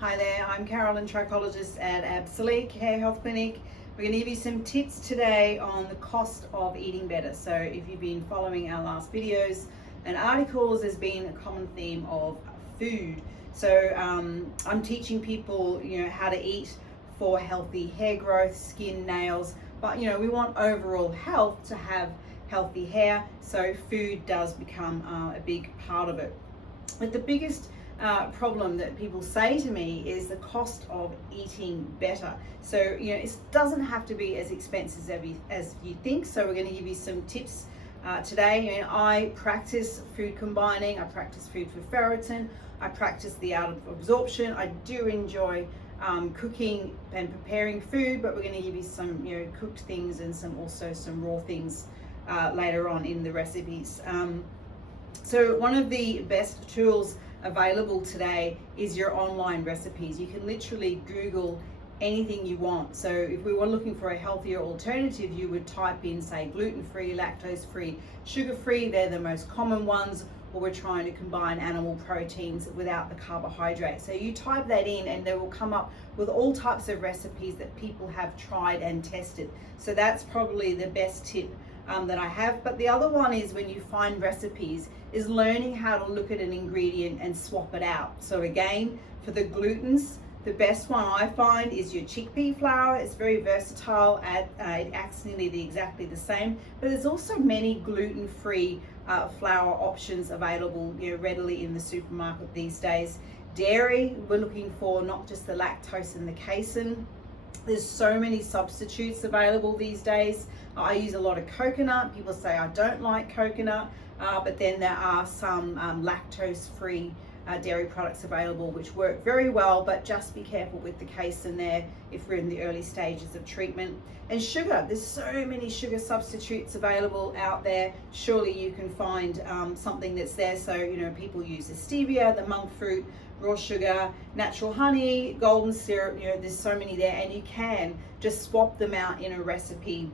Hi there, I'm Trichologist at Absolique Hair Health Clinic. We're going to give you some tips today on the cost of eating better. So if you've been following our last videos and articles, there's been a common theme of food. So I'm teaching people, how to eat for healthy hair growth, skin, nails, but we want overall health to have healthy hair. So food does become a big part of it. But the biggest problem that people say to me is the cost of eating better. So it doesn't have to be as expensive as you think. So we're going to give you some tips today. I practice food combining. I practice food for ferritin. I practice the out of absorption. I do enjoy cooking and preparing food, but we're going to give you some cooked things and also some raw things later on in the recipes. So one of the best tools available today is your online recipes. You can literally Google anything you want. So if we were looking for a healthier alternative, you would type in, say, gluten-free, lactose-free, sugar-free. They're the most common ones. Or we're trying to combine animal proteins without the carbohydrate. So you type that in and they will come up with all types of recipes that people have tried and tested. So that's probably the best tip that I have. But the other one is, when you find recipes, is learning how to look at an ingredient and swap it out. So again, for the glutens, the best one I find is your chickpea flour. It's very versatile. It acts nearly exactly the same, but there's also many gluten-free flour options available readily in the supermarket these days. Dairy, we're looking for not just the lactose and the casein. There's so many substitutes available these days. I use a lot of coconut. People say I don't like coconut, but then there are some lactose-free dairy products available which work very well, but just be careful with the casein there if we're in the early stages of treatment. And sugar, there's so many sugar substitutes available out there. Surely you can find something that's there. So people use the stevia, the monk fruit, raw sugar, natural honey, golden syrup. There's so many there, and you can just swap them out in a recipe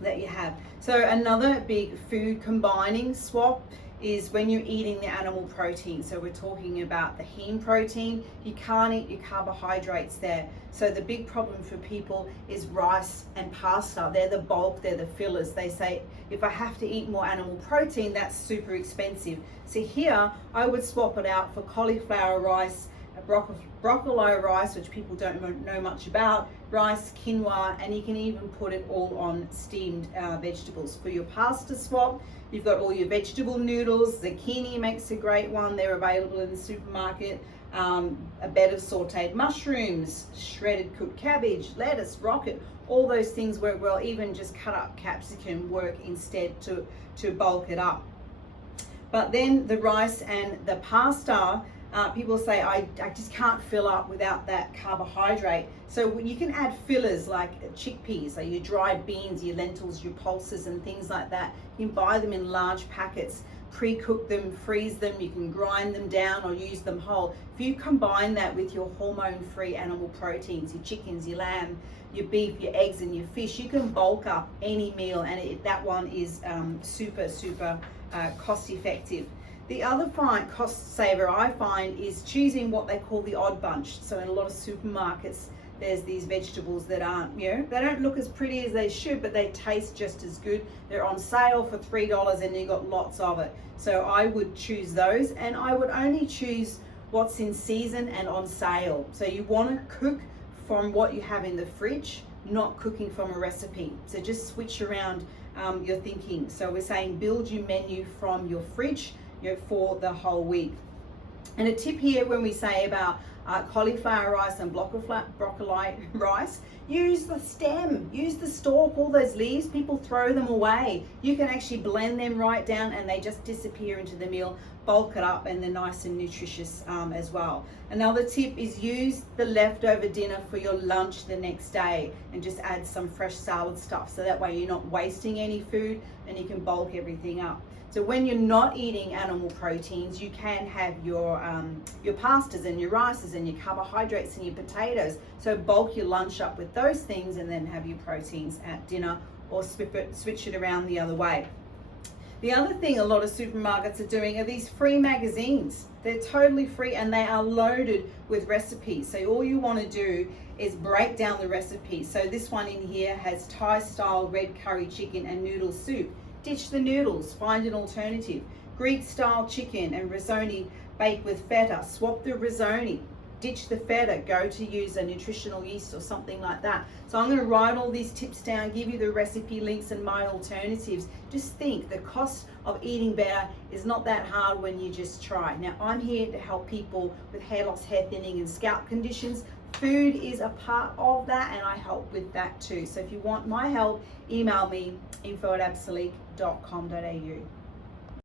that you have. So another big food combining swap is when you're eating the animal protein. So we're talking about the heme protein. You can't eat your carbohydrates there. So the big problem for people is rice and pasta. They're the bulk, they're the fillers. They say, if I have to eat more animal protein, that's super expensive. So here, I would swap it out for cauliflower rice, broccoli rice, which people don't know much about, rice, quinoa, and you can even put it all on steamed vegetables. For your pasta swap, you've got all your vegetable noodles. Zucchini makes a great one. They're available in the supermarket. A bed of sauteed mushrooms, shredded cooked cabbage, lettuce, rocket, all those things work well. Even just cut up capsicum work instead to bulk it up. But then the rice and the pasta, people say, I just can't fill up without that carbohydrate. So you can add fillers like chickpeas, like your dried beans, your lentils, your pulses and things like that. You can buy them in large packets, pre-cook them, freeze them, you can grind them down or use them whole. If you combine that with your hormone-free animal proteins, your chickens, your lamb, your beef, your eggs and your fish, you can bulk up any meal, and that one is super cost effective. The other cost saver I find is choosing what they call the odd bunch. So in a lot of supermarkets, there's these vegetables that aren't, they don't look as pretty as they should, but they taste just as good. They're on sale for $3 and you got lots of it. So I would choose those, and I would only choose what's in season and on sale. So you want to cook from what you have in the fridge, not cooking from a recipe. So just switch around your thinking. So we're saying build your menu from your fridge for the whole week. And a tip here when we say about cauliflower rice and broccoli rice, use the stem, use the stalk, all those leaves. People throw them away. You can actually blend them right down and they just disappear into the meal. Bulk it up and they're nice and nutritious as well. Another tip is use the leftover dinner for your lunch the next day and just add some fresh salad stuff, so that way you're not wasting any food and you can bulk everything up. So when you're not eating animal proteins, you can have your pastas and your rices and your carbohydrates and your potatoes. So bulk your lunch up with those things and then have your proteins at dinner, or switch it around the other way. The other thing a lot of supermarkets are doing are these free magazines. They're totally free and they are loaded with recipes. So all you want to do is break down the recipe. So this one in here has Thai style red curry chicken and noodle soup. Ditch the noodles, find an alternative. Greek style chicken and risotto baked with feta. Swap the risotto. Ditch the feta, go to use a nutritional yeast or something like that. So I'm going to write all these tips down, give you the recipe links and my alternatives. Just think, the cost of eating better is not that hard when you just try. Now I'm here to help people with hair loss, hair thinning and scalp conditions. Food is a part of that and I help with that too. So if you want my help, email me info@absolique.com.au.